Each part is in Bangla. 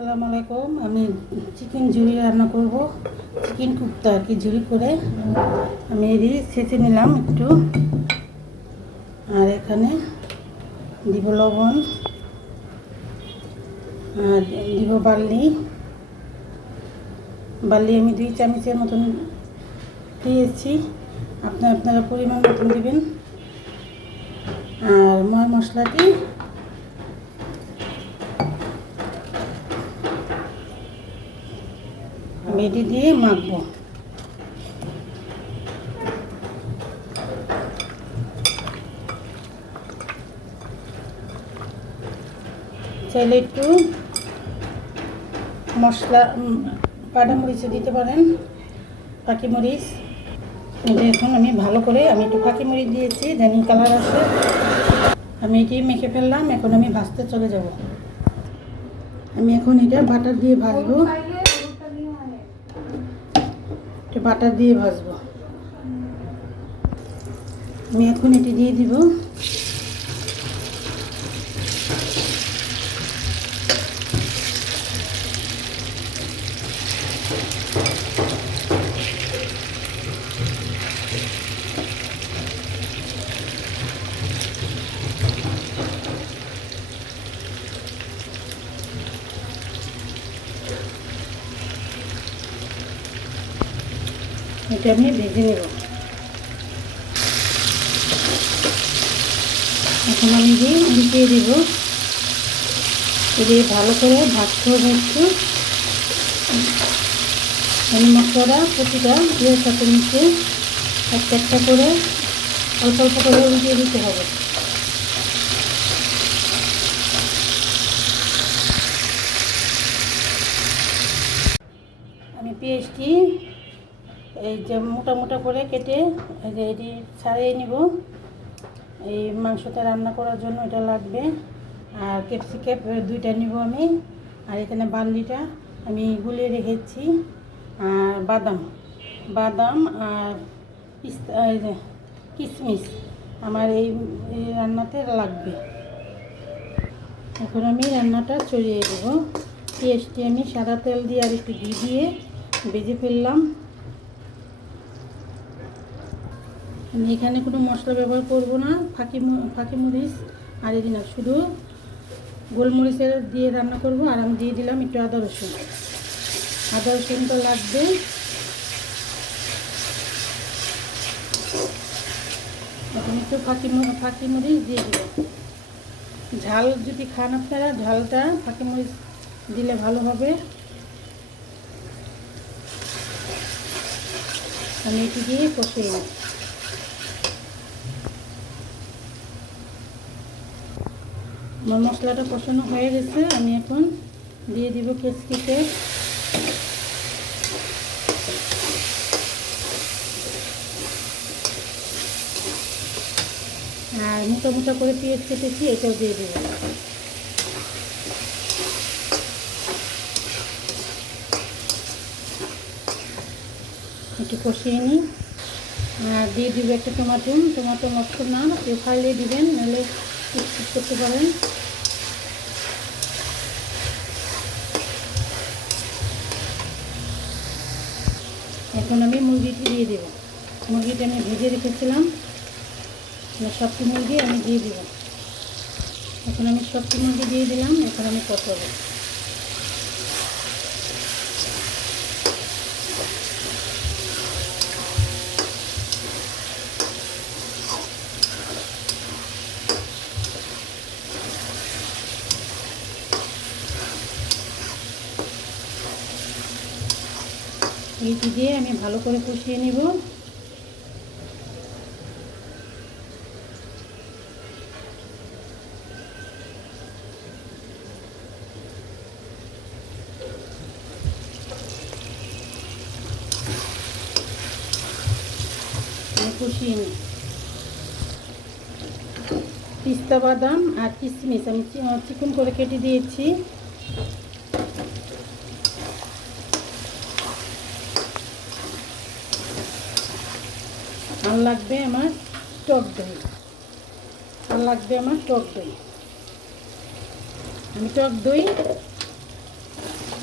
আসসালামু আলাইকুম। আমি চিকেন ঝুড়ি রান্না করব, চিকেন কুপ্তা আর কি ঝুড়ি করে আমি এটি ছেঁচে নিলাম একটু। আর এখানে দিব লবণ আর দিব বার্লি আমি 2 চামচের মতন দিয়েছি, আপনারা পরিমাণ মতন দেবেন। আর মশলাটি আমি এটি দিয়ে মাখবো। চাইলে একটু মশলা পাটা মরিচও দিতে পারেন, ফাঁকি মরিচ। এটা এখন আমি ভালো করে একটু ফাঁকি মরিচ দিয়েছি, জানি কালার আছে। আমি এটি মেখে ফেললাম, এখন আমি ভাজতে চলে যাব। আমি এখন এটা বাটার দিয়ে ভাজবো, বাটার দিয়ে ভাজবো। আমি এখন এটি দিয়ে দিব। এটা আমি ভেজে নেব। এখন আমি উল্টিয়ে দিব, দিয়ে ভালো করে ভাজতে হবে একটু। মশলাটা প্রতিটা এর সাথে নিচে একটা করে অল্প অল্প করে উল্টিয়ে দিতে হবে। আমি পেঁয়াজটি এই যে মোটা মোটা করে কেটে এই যে এটি ছাড়িয়ে নিব। এই মাংসটা রান্না করার জন্য এটা লাগবে। আর ক্যাপসিকাম 2টা নিব আমি। আর এখানে বার্লিটা আমি গুলিয়ে রেখেছি। আর বাদাম আর কিশমিশ আমার এই রান্নাতে লাগবে। এখন আমি রান্নাটা চড়িয়ে দেব। পেঁয়াজটি আমি সাদা তেল দিয়ে আর একটু ঘি দিয়ে ভেজে ফেললাম। আমি এখানে কোনো মশলা ব্যবহার করব না, ফাঁকি মরিচ আর এদিন না, শুধু গোলমরিচের দিয়ে রান্না করব। আর আমি দিয়ে দিলাম একটু আদা রসুনটা লাগবে। এখন একটু ফাঁকি মরিচ দিয়ে দেব। ঝাল যদি খান আপনারা, ঝালটা ফাঁকি মরিচ দিলে ভালো হবে। আমি এটি দিয়ে কষিয়ে নিই। আমার মশলাটা কষানো হয়ে গেছে, আমি এখন দিয়ে দিব কিশমিশ আর মোটা মোটা করে পেঁয়াজ কেটেছি, এটাও দিয়ে দেব। একটু কষিয়ে নিই। আর দিয়ে দিব একটা টমেটো নষ্ট না, কেউ খাইলে দিবেন, নাহলে স্কিপ করতে পারেন। এখন আমি মুরগিটি দিয়ে দেব। মুরগিটা আমি ভেজে রেখেছিলাম, সবটি মুরগি আমি দিয়ে দেব। এখন আমি সবটি মুরগি দিয়ে দিলাম। এখন আমি কষাবো। এইটি দিয়ে আমি ভালো করে কষিয়ে নিব। কষিয়ে নিই। পিস্তা বাদাম আর কিশমিশ আমি চিকন করে কেটে দিয়েছি। আর লাগবে আমার টক দই। আমি টক দই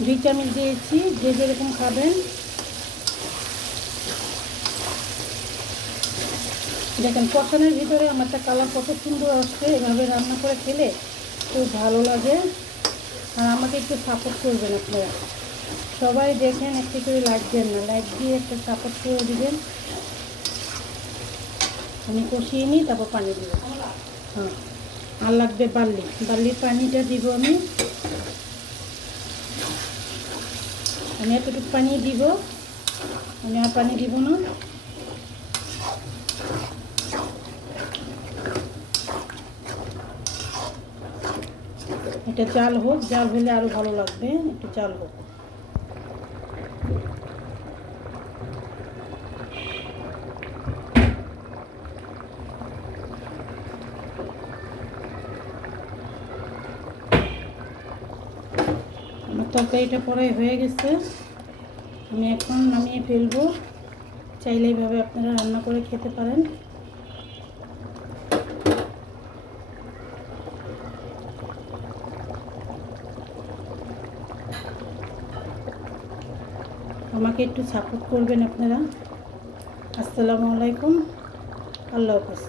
2 চামচ দিয়েছি, যে যেরকম খাবেন। দেখেন কষানোর ভিতরে আমারটা কালার কত সুন্দর আসছে। এভাবে রান্না করে খেলে খুব ভালো লাগে। আর আমাকে একটু সাপোর্ট করবেন আপনারা সবাই। দেখেন একটু করে লাইক দেন না, লাইক দিয়ে একটা সাপোর্ট করে দিবেন। আমি কষিয়ে নিই, তারপর পানি দিব। হ্যাঁ, আর লাগবে বার্লির পানিটা দিব আমি এতটুকু পানি দিব, আমি আর পানি দিব না। এটা জাল হোক, জাল হলে আরও ভালো লাগবে, একটু জাল হোক। আমার তরকারিটা পরে হয়ে গেছে, আমি এখন নামিয়ে ফেলবো। চাইলে এইভাবে আপনারা রান্না করে খেতে পারেন। আমাকে একটু সাপোর্ট করবেন আপনারা। আসসালামু আলাইকুম, আল্লাহ হাফেজ।